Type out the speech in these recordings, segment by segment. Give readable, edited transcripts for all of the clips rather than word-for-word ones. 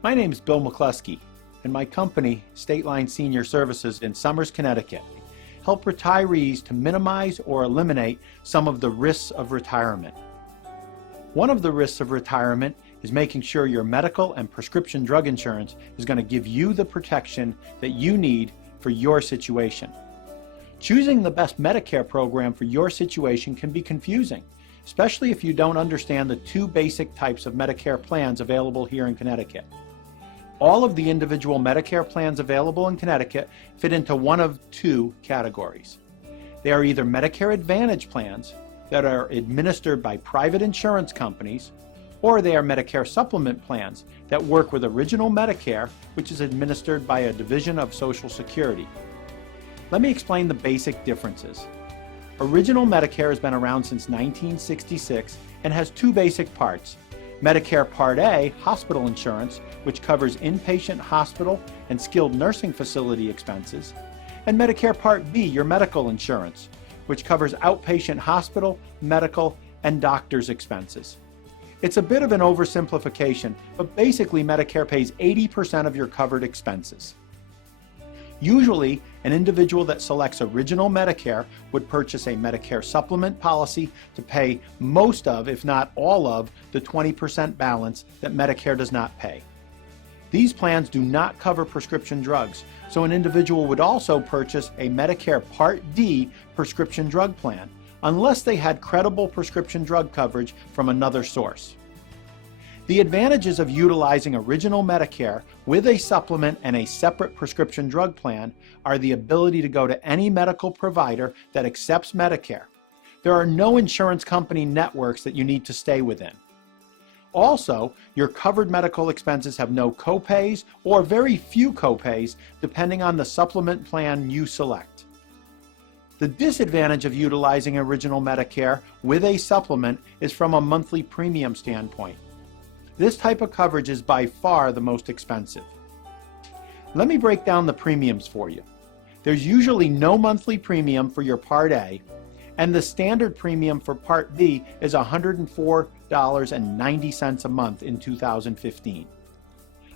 My name is Bill McCluskey, and my company, State Line Senior Services in Somers, Connecticut, help retirees to minimize or eliminate some of the risks of retirement. One of the risks of retirement is making sure your medical and prescription drug insurance is going to give you the protection that you need for your situation. Choosing the best Medicare program for your situation can be confusing, especially if you don't understand the two basic types of Medicare plans available here in Connecticut. All of the individual Medicare plans available in Connecticut fit into one of two categories. They are either Medicare Advantage plans that are administered by private insurance companies, or they are Medicare Supplement plans that work with Original Medicare, which is administered by a division of Social Security. Let me explain the basic differences. Original Medicare has been around since 1966 and has two basic parts. Medicare Part A, hospital insurance, which covers inpatient hospital and skilled nursing facility expenses, and Medicare Part B, your medical insurance, which covers outpatient hospital, medical, and doctor's expenses. It's a bit of an oversimplification, but basically Medicare pays 80% of your covered expenses. Usually, an individual that selects Original Medicare would purchase a Medicare Supplement policy to pay most of, if not all of, the 20% balance that Medicare does not pay. These plans do not cover prescription drugs, so an individual would also purchase a Medicare Part D prescription drug plan, unless they had credible prescription drug coverage from another source. The advantages of utilizing Original Medicare with a supplement and a separate prescription drug plan are the ability to go to any medical provider that accepts Medicare. There are no insurance company networks that you need to stay within. Also, your covered medical expenses have no copays or very few copays depending on the supplement plan you select. The disadvantage of utilizing Original Medicare with a supplement is from a monthly premium standpoint. This type of coverage is by far the most expensive. Let me break down the premiums for you. There's usually no monthly premium for your Part A, and the standard premium for Part B is $104.90 a month in 2015.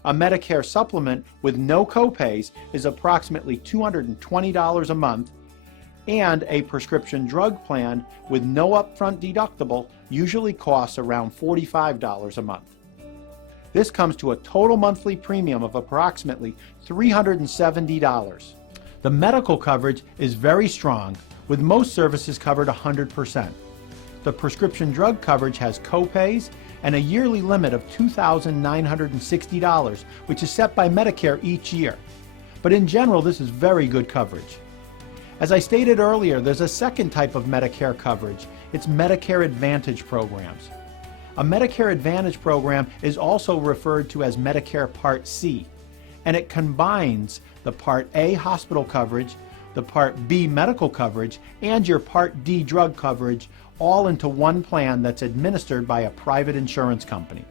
A Medicare supplement with no copays is approximately $220 a month, and a prescription drug plan with no upfront deductible usually costs around $45 a month. This comes to a total monthly premium of approximately $370. The medical coverage is very strong, with most services covered 100%. The prescription drug coverage has copays and a yearly limit of $2,960, which is set by Medicare each year. But in general, this is very good coverage. As I stated earlier, there's a second type of Medicare coverage. It's Medicare Advantage programs. A Medicare Advantage program is also referred to as Medicare Part C, and it combines the Part A hospital coverage, the Part B medical coverage, and your Part D drug coverage all into one plan that's administered by a private insurance company.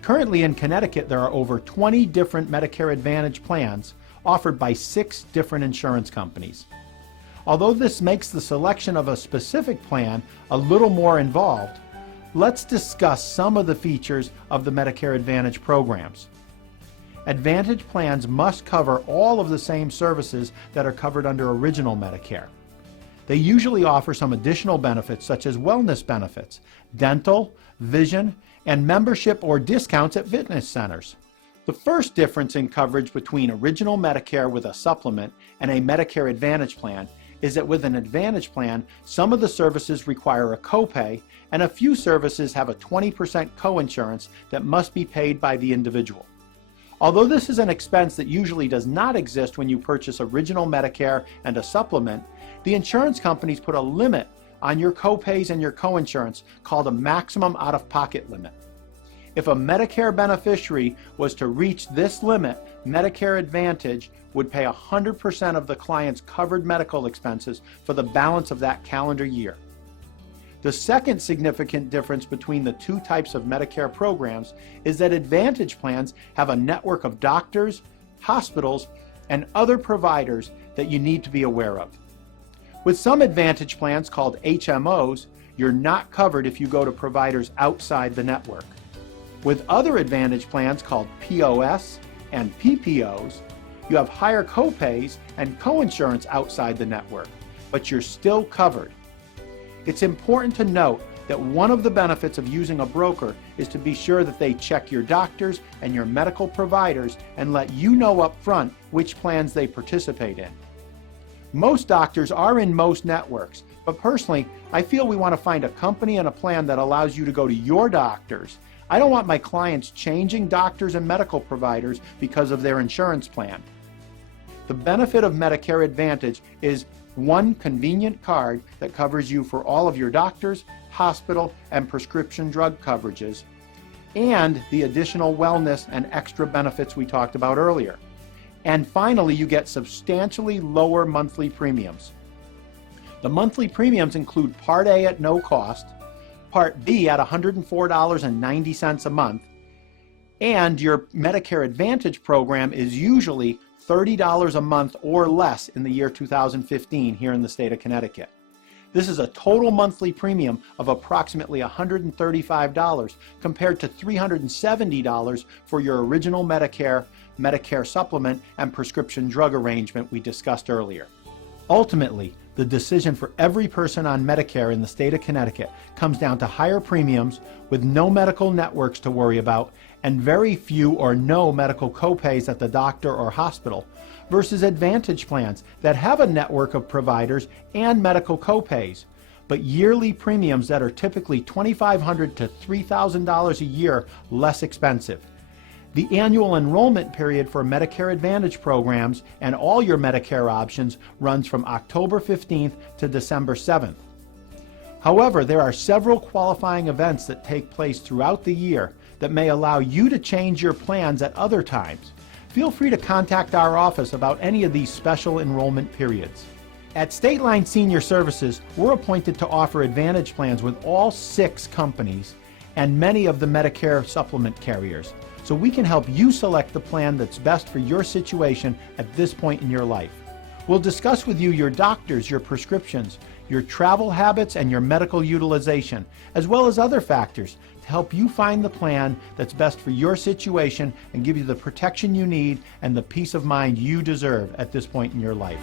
Currently in Connecticut, there are over 20 different Medicare Advantage plans offered by 6 different insurance companies. Although this makes the selection of a specific plan a little more involved, let's discuss some of the features of the Medicare Advantage programs. Advantage plans must cover all of the same services that are covered under Original Medicare. They usually offer some additional benefits such as wellness benefits, dental, vision, and membership or discounts at fitness centers. The first difference in coverage between Original Medicare with a supplement and a Medicare Advantage plan is that with an Advantage plan, some of the services require a copay, and a few services have a 20% coinsurance that must be paid by the individual. Although this is an expense that usually does not exist when you purchase Original Medicare and a supplement, the insurance companies put a limit on your copays and your coinsurance called a maximum out-of-pocket limit. If a Medicare beneficiary was to reach this limit, Medicare Advantage would pay 100% of the client's covered medical expenses for the balance of that calendar year. The second significant difference between the two types of Medicare programs is that Advantage plans have a network of doctors, hospitals, and other providers that you need to be aware of. With some Advantage plans called HMOs, you're not covered if you go to providers outside the network. With other Advantage plans called POS and PPOs, you have higher copays and coinsurance outside the network, but you're still covered. It's important to note that one of the benefits of using a broker is to be sure that they check your doctors and your medical providers and let you know up front which plans they participate in. Most doctors are in most networks, but personally, I feel we want to find a company and a plan that allows you to go to your doctors. I don't want my clients changing doctors and medical providers because of their insurance plan. The benefit of Medicare Advantage is one convenient card that covers you for all of your doctors, hospital, and prescription drug coverages, and the additional wellness and extra benefits we talked about earlier. And finally, you get substantially lower monthly premiums. The monthly premiums include Part A at no cost, Part B at $104.90 a month, and your Medicare Advantage program is usually $30 a month or less in the year 2015 here in the state of Connecticut. This is a total monthly premium of approximately $135 compared to $370 for your original Medicare, Medicare supplement, and prescription drug arrangement we discussed earlier. Ultimately, the decision for every person on Medicare in the state of Connecticut comes down to higher premiums with no medical networks to worry about and very few or no medical copays at the doctor or hospital versus Advantage plans that have a network of providers and medical copays, but yearly premiums that are typically $2,500 to $3,000 a year less expensive. The annual enrollment period for Medicare Advantage programs and all your Medicare options runs from October 15th to December 7th. However, there are several qualifying events that take place throughout the year that may allow you to change your plans at other times. Feel free to contact our office about any of these special enrollment periods. At State Line Senior Services, we're appointed to offer Advantage plans with all 6 companies and many of the Medicare supplement carriers, so we can help you select the plan that's best for your situation at this point in your life. We'll discuss with you your doctors, your prescriptions, your travel habits, and your medical utilization, as well as other factors to help you find the plan that's best for your situation and give you the protection you need and the peace of mind you deserve at this point in your life.